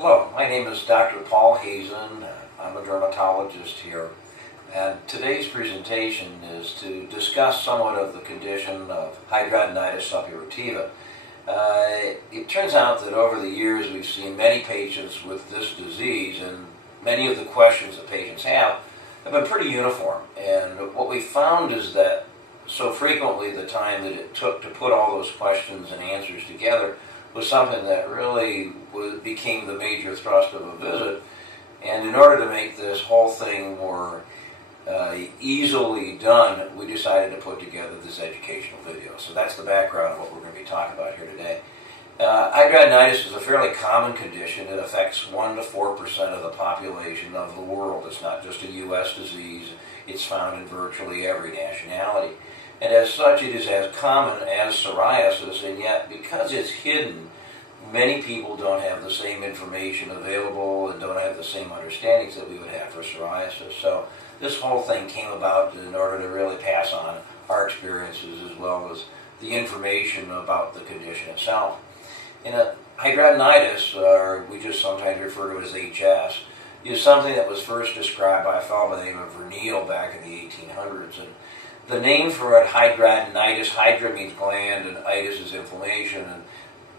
Hello, my name is Dr. Paul Hazen. I'm a dermatologist here, and today's presentation is to discuss somewhat of the condition of hidradenitis suppurativa. It turns out that over the years we've seen many patients with this disease, and many of the questions that patients have been pretty uniform. And what we found is that so frequently the time that it took to put all those questions and answers together was something that really became the major thrust of a visit. And in order to make this whole thing more easily done, we decided to put together this educational video. So that's the background of what we're going to be talking about here today. Hidradenitis is a fairly common condition. It affects 1 to 4% of the population of the world. It's not just a U.S. disease. It's found in virtually every nationality. And as such, it is as common as psoriasis, and yet because it's hidden, many people don't have the same information available and don't have the same understandings that we would have for psoriasis. So this whole thing came about in order to really pass on our experiences as well as the information about the condition itself. Hidradenitis, or we just sometimes refer to it as HS, is something that was first described by a fellow by the name of Verneuil back in the 1800s. And the name for it, hidradenitis, hydra means gland and itis is inflammation, and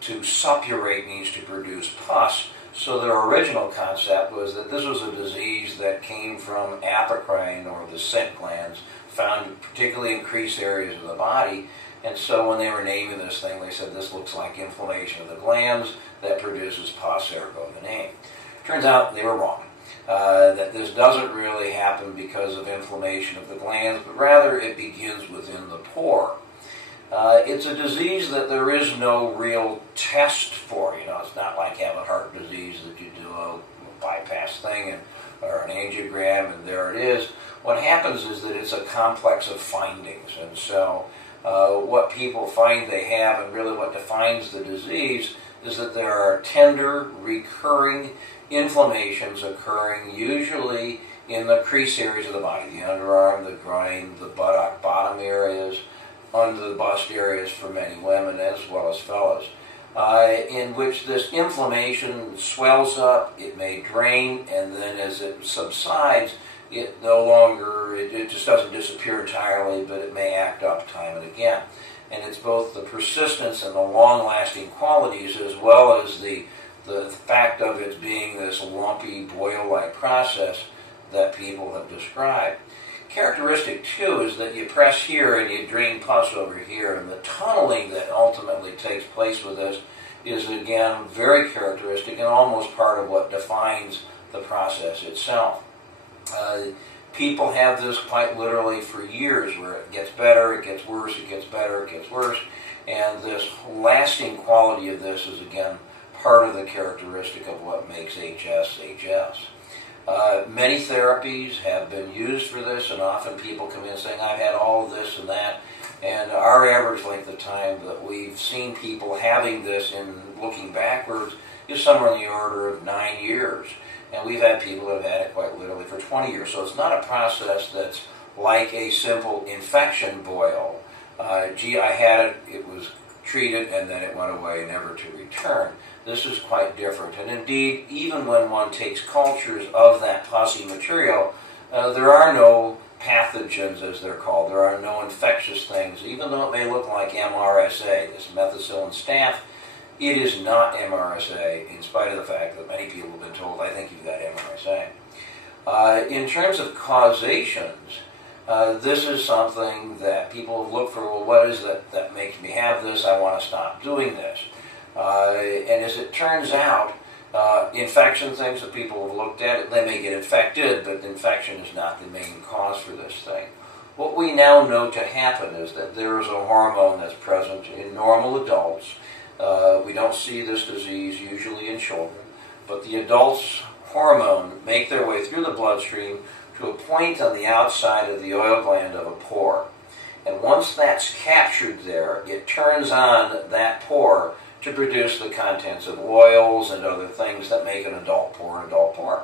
to suppurate means to produce pus. So their original concept was that this was a disease that came from apocrine, or the scent glands, found particularly in crease areas of the body. And so when they were naming this thing, they said this looks like inflammation of the glands that produces pus, ergo the name. Turns out they were wrong. That this doesn't really happen because of inflammation of the glands, but rather it begins within the pore. It's a disease that there is no real test for. It's not like having heart disease that you do a bypass thing or an angiogram and there it is. What happens is that it's a complex of findings, and so what people find they have, and really what defines the disease, is that there are tender, recurring inflammations occurring usually in the crease areas of the body, the underarm, the groin, the buttock bottom areas, under the bust areas for many women as well as fellas, in which this inflammation swells up, it may drain, and then as it subsides, it no longer, it just doesn't disappear entirely, but it may act up time and again. And it's both the persistence and the long-lasting qualities, as well as the fact of it being this lumpy, boil-like process that people have described. Characteristic, too, is that you press here and you drain pus over here, and the tunneling that ultimately takes place with this is, again, very characteristic and almost part of what defines the process itself. People have this quite literally for years, where it gets better, it gets worse, it gets better, it gets worse, and this lasting quality of this is, again, part of the characteristic of what makes HS HS. Many therapies have been used for this, and often people come in saying, I've had all of this and that, and our average length of time that we've seen people having this in looking backwards is somewhere in the order of 9 years. And we've had people that have had it quite literally for 20 years. So it's not a process that's like a simple infection boil. Gee, I had it, it was treated, and then it went away, never to return. This is quite different. And indeed, even when one takes cultures of that pussy material, there are no pathogens, as they're called. There are no infectious things. Even though it may look like MRSA, this methicillin staph, it is not MRSA, in spite of the fact that many people have been told, I think you've got MRSA. In terms of causations, this is something that people have looked for. Well, what is it that makes me have this? I want to stop doing this. And as it turns out, infection things that people have looked at, they may get infected, but infection is not the main cause for this thing. What we now know to happen is that there is a hormone that's present in normal adults. We don't see this disease usually in children, but the adults' hormone make their way through the bloodstream to a point on the outside of the oil gland of a pore. And once that's captured there, it turns on that pore to produce the contents of oils and other things that make an adult pore an adult pore.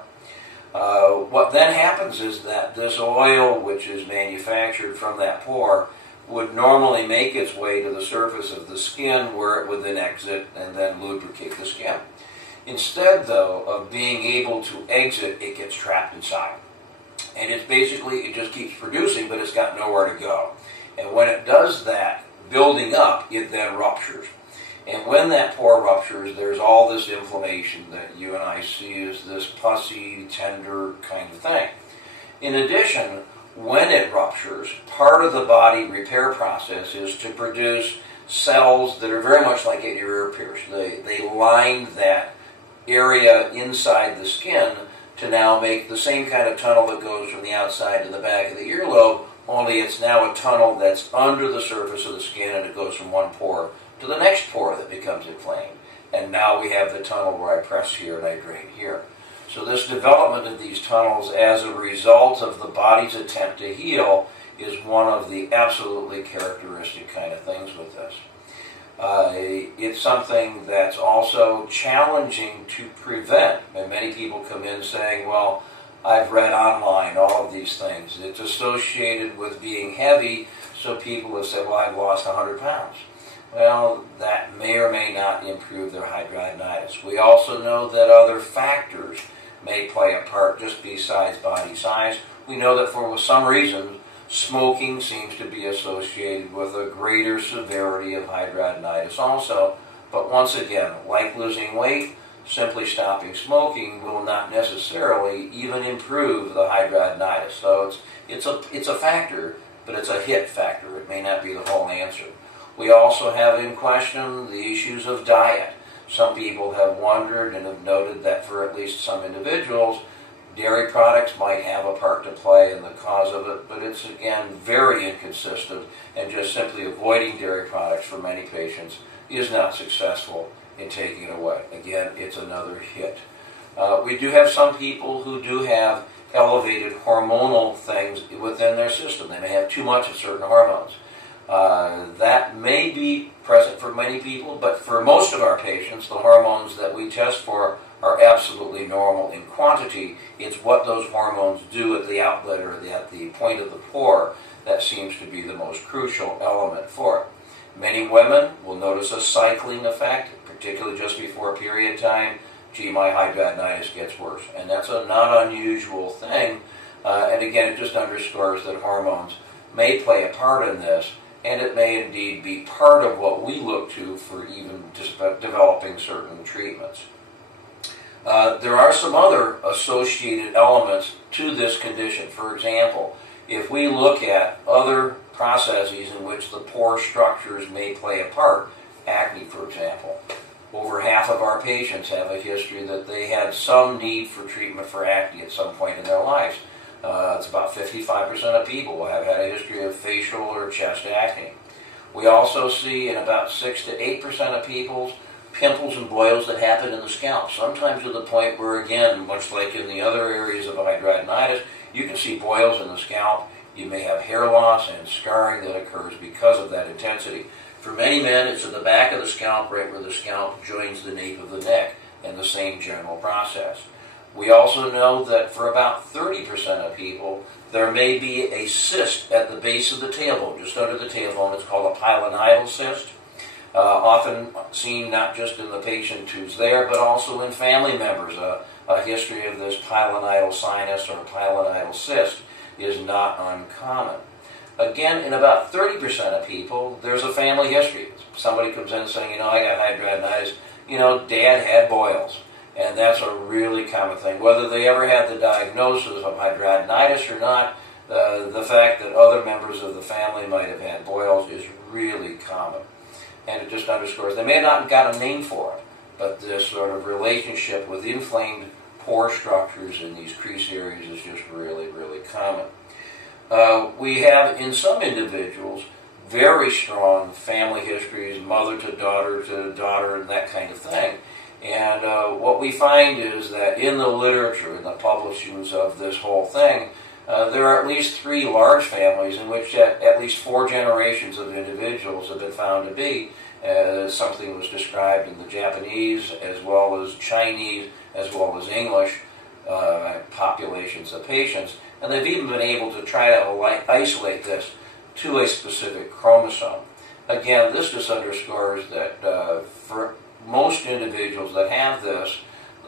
What then happens is that this oil, which is manufactured from that pore, would normally make its way to the surface of the skin, where it would then exit and then lubricate the skin. Instead, though, of being able to exit, it gets trapped inside. And it's basically, it just keeps producing, but it's got nowhere to go. And when it does that, building up, it then ruptures. And when that pore ruptures, there's all this inflammation that you and I see as this pussy, tender kind of thing. In addition, when it ruptures, part of the body repair process is to produce cells that are very much like an ear pierce. They line that area inside the skin to now make the same kind of tunnel that goes from the outside to the back of the earlobe, only it's now a tunnel that's under the surface of the skin, and it goes from one pore to the next pore that becomes inflamed. And now we have the tunnel where I press here and I drain here. So this development of these tunnels as a result of the body's attempt to heal is one of the absolutely characteristic kind of things with this. It's something that's also challenging to prevent. And many people come in saying, well, I've read online all of these things. It's associated with being heavy, so people have said, well, I've lost 100 pounds. Well, that may or may not improve their hidradenitis. We also know that other factors may play a part just besides body size. We know that for some reason, smoking seems to be associated with a greater severity of hidradenitis also. But once again, like losing weight, simply stopping smoking will not necessarily even improve the hidradenitis. So it's a factor, but it's a hit factor. It may not be the whole answer. We also have in question the issues of diet. Some people have wondered and have noted that for at least some individuals, dairy products might have a part to play in the cause of it, but it's again very inconsistent, and just simply avoiding dairy products for many patients is not successful in taking it away. Again, it's another hit. We do have some people who do have elevated hormonal things within their system. They may have too much of certain hormones. That may be present for many people, but for most of our patients, the hormones that we test for are absolutely normal in quantity. It's what those hormones do at the outlet or at the point of the pore that seems to be the most crucial element for it. Many women will notice a cycling effect, particularly just before period time. Gee, my hidradenitis gets worse. And that's a not unusual thing. And again, it just underscores that hormones may play a part in this, and it may indeed be part of what we look to for even developing certain treatments. There are some other associated elements to this condition. For example, if we look at other processes in which the pore structures may play a part, acne, for example, over half of our patients have a history that they had some need for treatment for acne at some point in their lives. It's about 55% of people will have had a history of facial or chest acne. We also see in about 6 to 8% of people pimples and boils that happen in the scalp, sometimes to the point where, again, much like in the other areas of hidradenitis, you can see boils in the scalp. You may have hair loss and scarring that occurs because of that intensity. For many men, it's in the back of the scalp, right where the scalp joins the nape of the neck, and the same general process. We also know that for about 30% of people, there may be a cyst at the base of the tailbone, just under the tailbone. It's called a pilonidal cyst. Often seen not just in the patient who's there, but also in family members. A history of this pilonidal sinus or pilonidal cyst is not uncommon. Again, in about 30% of people, there's a family history. Somebody comes in saying, you know, I got hidradenitis. You know, Dad had boils. And that's a really common thing. Whether they ever had the diagnosis of hidradenitis or not, the fact that other members of the family might have had boils is really common. And it just underscores, they may have not got a name for it, but this sort of relationship with inflamed pore structures in these crease areas is just really, really common. We have, in some individuals, very strong family histories, mother to daughter, and that kind of thing. And what we find is that in the literature, in the publishings of this whole thing, there are at least 3 large families in which at least 4 generations of individuals have been found to be. Something was described in the Japanese, as well as Chinese, as well as English populations of patients. And they've even been able to try to isolate this to a specific chromosome. Again, this just underscores that for most individuals that have this,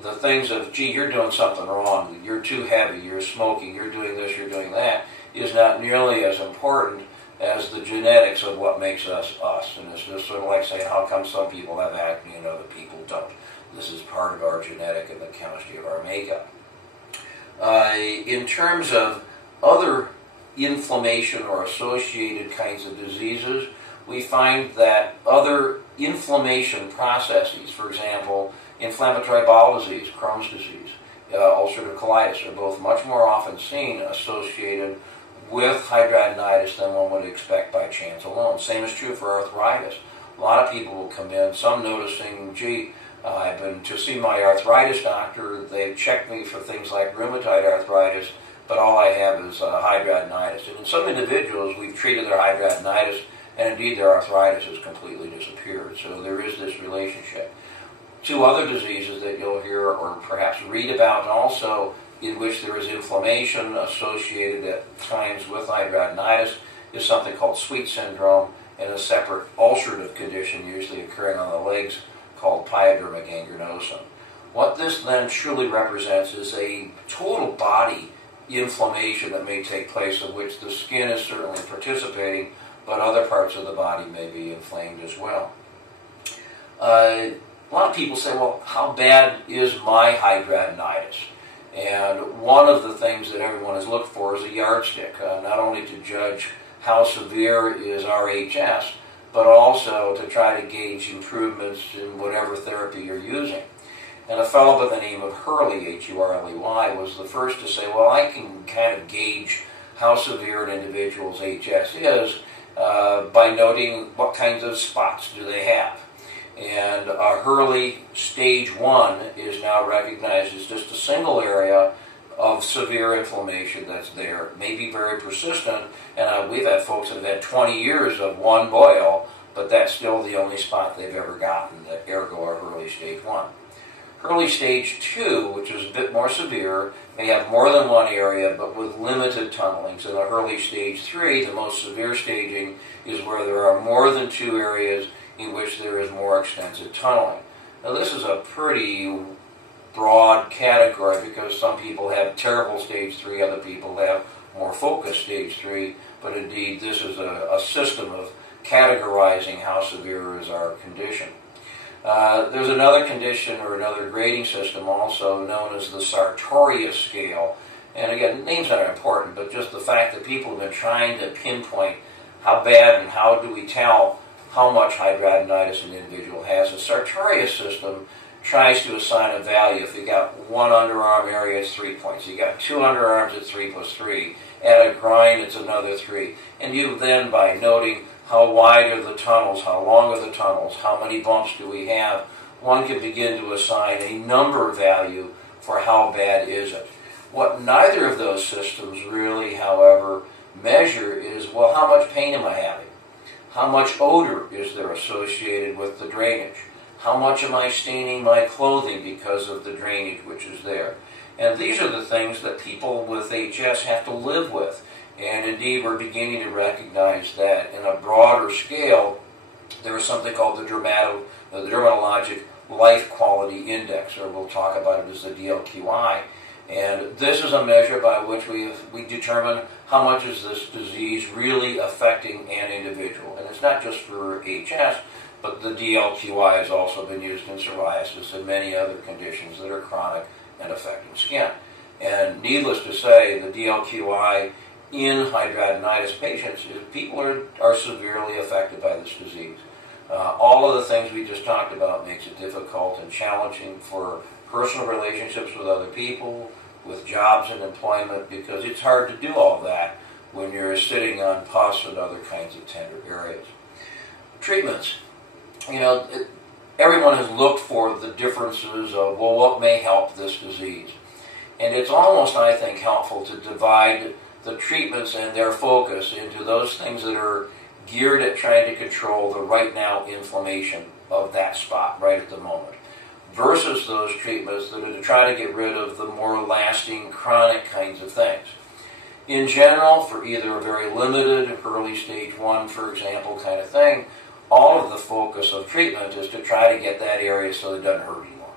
the things of, gee, you're doing something wrong, you're too heavy, you're smoking, you're doing this, you're doing that, is not nearly as important as the genetics of what makes us us. And it's just sort of like saying, how come some people have acne and other people don't? This is part of our genetic and the chemistry of our makeup. In terms of other inflammation or associated kinds of diseases, we find that other inflammation processes, for example, inflammatory bowel disease, Crohn's disease, ulcerative colitis, are both much more often seen associated with hidradenitis than one would expect by chance alone. Same is true for arthritis. A lot of people will come in, some noticing, gee, I've been to see my arthritis doctor, they've checked me for things like rheumatoid arthritis, but all I have is hidradenitis. And in some individuals, we've treated their hidradenitis, and indeed their arthritis has completely disappeared. So there is this relationship. Two other diseases that you'll hear or perhaps read about, and also in which there is inflammation associated at times with hidradenitis, is something called sweet syndrome, and a separate ulcerative condition usually occurring on the legs called pyoderma gangrenosum. What this then truly represents is a total body inflammation that may take place, of which the skin is certainly participating, but other parts of the body may be inflamed as well. A lot of people say, well, how bad is my hidradenitis? And one of the things that everyone has looked for is a yardstick, not only to judge how severe is RHS, but also to try to gauge improvements in whatever therapy you're using. And a fellow by the name of Hurley, H-U-R-L-E-Y, was the first to say, well, I can kind of gauge how severe an individual's HS is by noting what kinds of spots do they have. And Hurley stage 1 is now recognized as just a single area of severe inflammation that's there. It may be very persistent, and we've had folks that have had 20 years of one boil, but that's still the only spot they've ever gotten, the ergo are Hurley stage 1. Hurley stage 2, which is a bit more severe, may have more than one area, but with limited tunnelings. And the Hurley stage 3, the most severe staging, is where there are more than 2 areas in which there is more extensive tunneling. Now this is a pretty broad category because some people have terrible stage 3, other people have more focused stage 3, but indeed this is a system of categorizing how severe is our condition. There's another condition or another grading system also known as the Sartorius scale. And again, names aren't important, but just the fact that people have been trying to pinpoint how bad and how do we tell how much hidradenitis an individual has. The Sartorius system tries to assign a value. If you got one underarm area, it's 3 points. You got 2 underarms, it's 3 plus 3. At a groin, it's another 3. And you then, by noting how wide are the tunnels, how long are the tunnels, how many bumps do we have, one can begin to assign a number value for how bad is it. What neither of those systems really, however, measure is, well, how much pain am I having? How much odor is there associated with the drainage? How much am I staining my clothing because of the drainage which is there? And these are the things that people with HS have to live with. And indeed, we're beginning to recognize that in a broader scale, there is something called the Dermatologic Life Quality Index, or we'll talk about it as the DLQI. And this is a measure by which we determine how much is this disease really affecting an individual. And it's not just for HS, but the DLQI has also been used in psoriasis and many other conditions that are chronic and affecting skin. And needless to say, the DLQI in hidradenitis patients, people are severely affected by this disease. All of the things we just talked about makes it difficult and challenging for personal relationships with other people, with jobs and employment, because it's hard to do all that when you're sitting on pus and other kinds of tender areas. Treatments. You know, everyone has looked for the differences of, well, what may help this disease? And it's almost, I think, helpful to divide the treatments and their focus into those things that are geared at trying to control the right now inflammation of that spot right at the moment, versus those treatments that are to try to get rid of the more lasting chronic kinds of things. In general, for either a very limited early stage 1, for example, kind of thing, all of the focus of treatment is to try to get that area so it doesn't hurt anymore.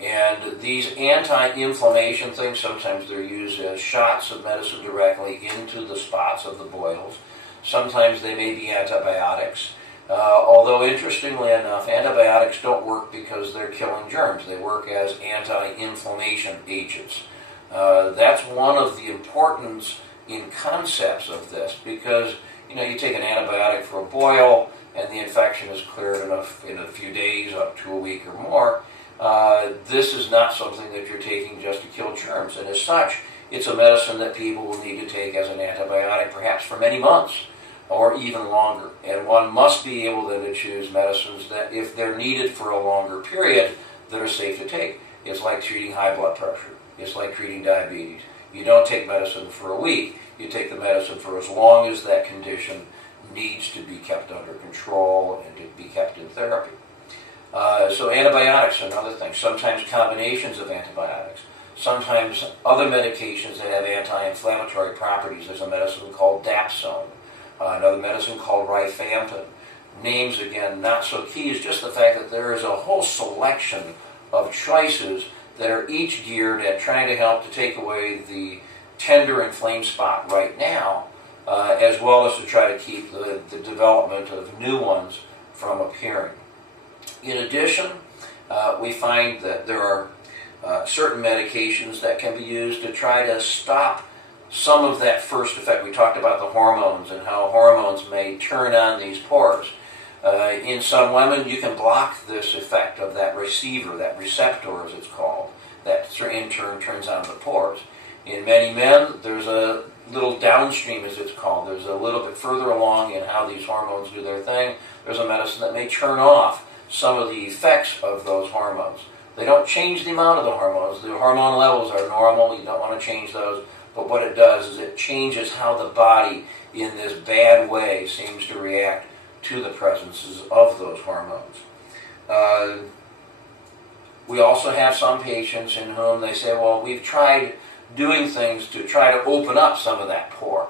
And these anti-inflammation things, sometimes they're used as shots of medicine directly into the spots of the boils. Sometimes they may be antibiotics. Although interestingly enough, antibiotics don't work because they're killing germs. They work as anti-inflammation agents. That's one of the importance in concepts of this, because you take an antibiotic for a boil and the infection is cleared in a few days, up to a week or more. This is not something that you're taking just to kill germs, and as such, it's a medicine that people will need to take as an antibiotic perhaps for many months or even longer. And one must be able then to choose medicines that, if they're needed for a longer period, that are safe to take. It's like treating high blood pressure. It's like treating diabetes. You don't take medicine for a week. You take the medicine for as long as that condition needs to be kept under control and to be kept in therapy. So antibiotics are another thing. Sometimes combinations of antibiotics. Sometimes other medications that have anti-inflammatory properties. There's a medicine called dapsone. Another medicine called rifampin. Names, again, not so key. Is just the fact that there is a whole selection of choices that are each geared at trying to help to take away the tender inflamed spot right now, as well as to try to keep the development of new ones from appearing. In addition, we find that there are certain medications that can be used to try to stop some of that first effect. We talked about the hormones and how hormones may turn on these pores. In some women, you can block this effect of that receiver, that receptor as it's called, that in turn turns on the pores. In many men, there's a little downstream, as it's called. There's a little bit further along in how these hormones do their thing. There's a medicine that may turn off some of the effects of those hormones. They don't change the amount of the hormones. The hormone levels are normal. You don't want to change those. But what it does is it changes how the body, in this bad way, seems to react to the presences of those hormones. We also have some patients in whom they say, well, we've tried doing things to try to open up some of that pore.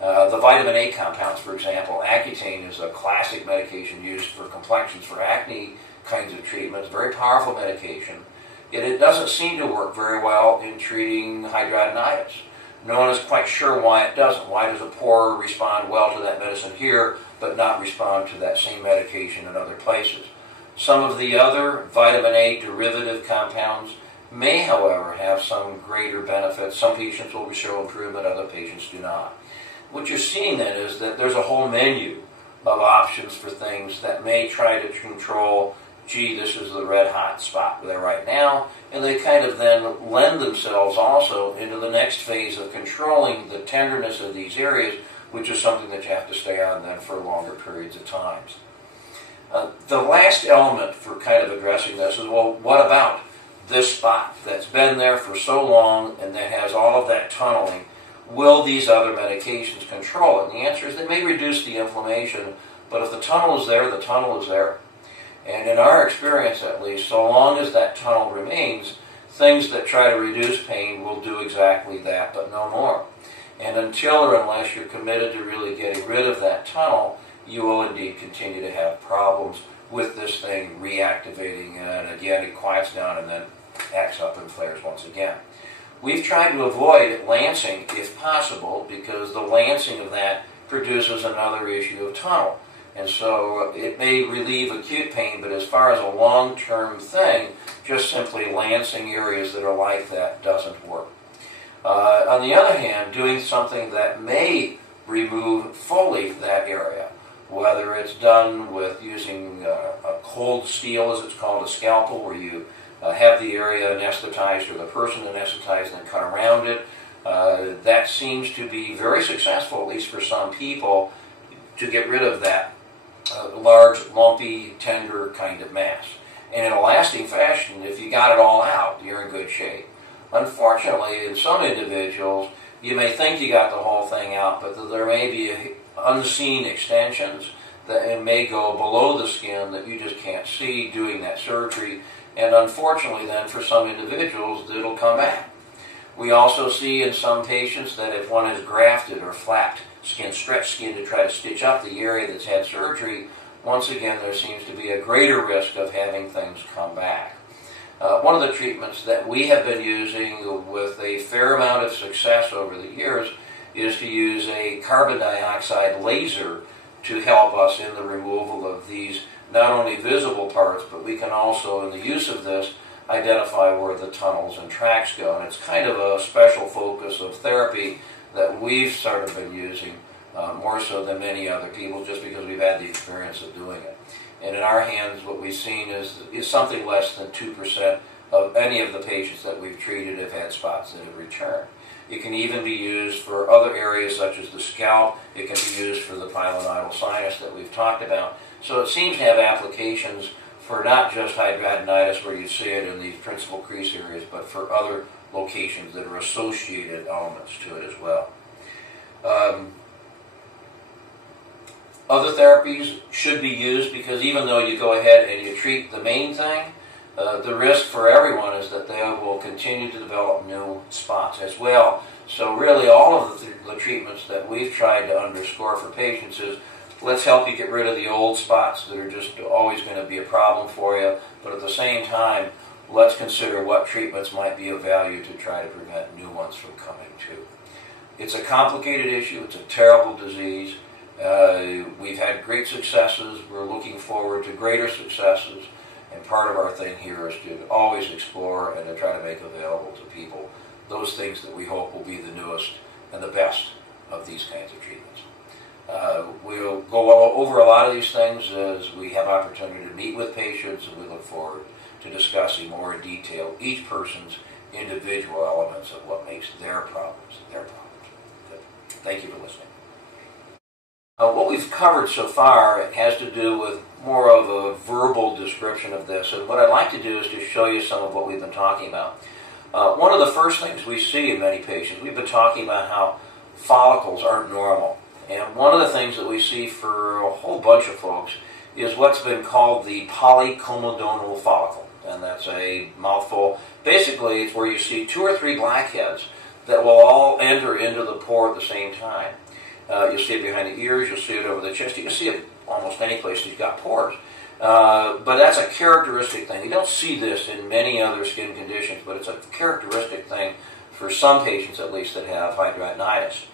The vitamin A compounds, for example, Accutane is a classic medication used for complexions, for acne kinds of treatments, very powerful medication, yet it doesn't seem to work very well in treating hidradenitis. No one is quite sure why it doesn't. Why does a pore respond well to that medicine here, but not respond to that same medication in other places? Some of the other vitamin A derivative compounds may, however, have some greater benefits. Some patients will show improvement, other patients do not. What you're seeing then is that there's a whole menu of options for things that may try to control, gee, this is the red hot spot there right now, and they kind of then lend themselves also into the next phase of controlling the tenderness of these areas, which is something that you have to stay on then for longer periods of times. The last element for kind of addressing this is, well, what about this spot that's been there for so long and that has all of that tunneling? Will these other medications control it? And the answer is they may reduce the inflammation, but if the tunnel is there, the tunnel is there. And in our experience, at least, so long as that tunnel remains, things that try to reduce pain will do exactly that, but no more. And until or unless you're committed to really getting rid of that tunnel, you will indeed continue to have problems with this thing reactivating, and again it quiets down and then acts up and flares once again. We've tried to avoid lancing if possible, because the lancing of that produces another issue of tunnel. And so it may relieve acute pain, but as far as a long-term thing, just simply lancing areas that are like that doesn't work. On the other hand, doing something that may remove fully that area, whether it's done with using a cold steel, as it's called, a scalpel, where you have the area anesthetized or the person anesthetized and then cut around it, that seems to be very successful, at least for some people, to get rid of that large, lumpy, tender kind of mass. And in a lasting fashion, if you got it all out, you're in good shape. Unfortunately, in some individuals, you may think you got the whole thing out, but there may be unseen extensions that may go below the skin that you just can't see doing that surgery. And unfortunately then, for some individuals, it'll come back. We also see in some patients that if one has grafted or flapped skin, stretched skin to try to stitch up the area that's had surgery, once again there seems to be a greater risk of having things come back. One of the treatments that we have been using with a fair amount of success over the years is to use a carbon dioxide laser to help us in the removal of these not only visible parts, but we can also, in the use of this, identify where the tunnels and tracks go. And it's kind of a special focus of therapy that we've sort of been using more so than many other people, just because we've had the experience of doing it. And in our hands, what we've seen is something less than 2% of any of the patients that we've treated have had spots that have returned. It can even be used for other areas such as the scalp. It can be used for the pilonidal sinus that we've talked about. So it seems to have applications for not just hidradenitis where you see it in these principal crease areas, but for other locations that are associated elements to it as well. Other therapies should be used because even though you go ahead and you treat the main thing, the risk for everyone is that they will continue to develop new spots as well. So really all of the treatments that we've tried to underscore for patients is let's help you get rid of the old spots that are just always going to be a problem for you, but at the same time, let's consider what treatments might be of value to try to prevent new ones from coming too. It's a complicated issue. It's a terrible disease. We've had great successes. We're looking forward to greater successes. And part of our thing here is to always explore and to try to make available to people those things that we hope will be the newest and the best of these kinds of treatments. We'll go over a lot of these things as we have opportunity to meet with patients, and we look forward to discussing more in detail each person's individual elements of what makes their problems their problems. Good. Thank you for listening. What we've covered so far has to do with more of a verbal description of this, and what I'd like to do is to show you some of what we've been talking about. One of the first things we see in many patients, we've been talking about how follicles aren't normal, and one of the things that we see for a whole bunch of folks is what's been called the polycomedonal follicle, and that's a mouthful. Basically, it's where you see 2 or 3 blackheads that will all enter into the pore at the same time. You'll see it behind the ears, you'll see it over the chest, you can see it almost any place you've got pores. But that's a characteristic thing. You don't see this in many other skin conditions, but it's a characteristic thing for some patients at least that have hidradenitis.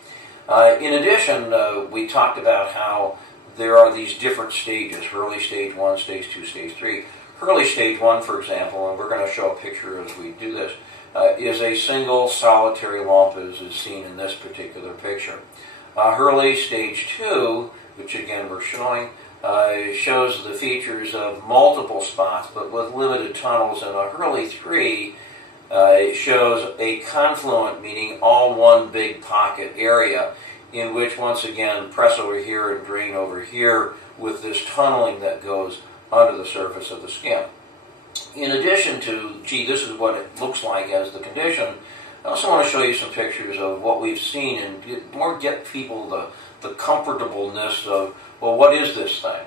In addition, we talked about how there are these different stages, early stage 1, stage 2, stage 3. Early stage 1, for example, and we're going to show a picture as we do this, is a single solitary lump as is seen in this particular picture. Early stage 2, which again we're showing, shows the features of multiple spots but with limited tunnels, and a early 3 shows a confluent, meaning all one big pocket area in which once again press over here and drain over here with this tunneling that goes under the surface of the skin. In addition to, gee, this is what it looks like as the condition, I also want to show you some pictures of what we've seen and get people the comfortableness of, well, what is this thing?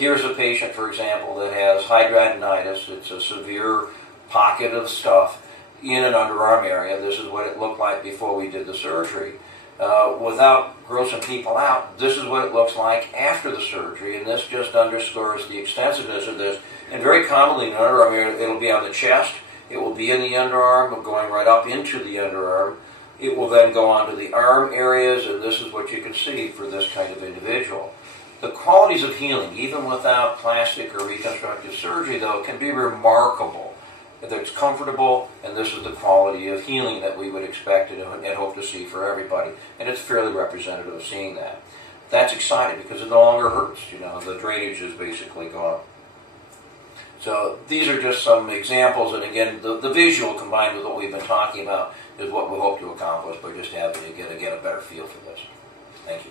Here's a patient, for example, that has hidradenitis. It's a severe pocket of stuff in an underarm area. This is what it looked like before we did the surgery. Without grossing people out, this is what it looks like after the surgery, and this just underscores the extensiveness of this. And very commonly in an underarm area, it'll be on the chest. It will be in the underarm, going right up into the underarm. It will then go onto the arm areas, and this is what you can see for this kind of individual. The qualities of healing, even without plastic or reconstructive surgery, though, can be remarkable. It's comfortable, and this is the quality of healing that we would expect and hope to see for everybody. And it's fairly representative of seeing that. That's exciting because it no longer hurts. You know, the drainage is basically gone. So these are just some examples, and again, the visual combined with what we've been talking about is what we hope to accomplish by just having you get a better feel for this. Thank you.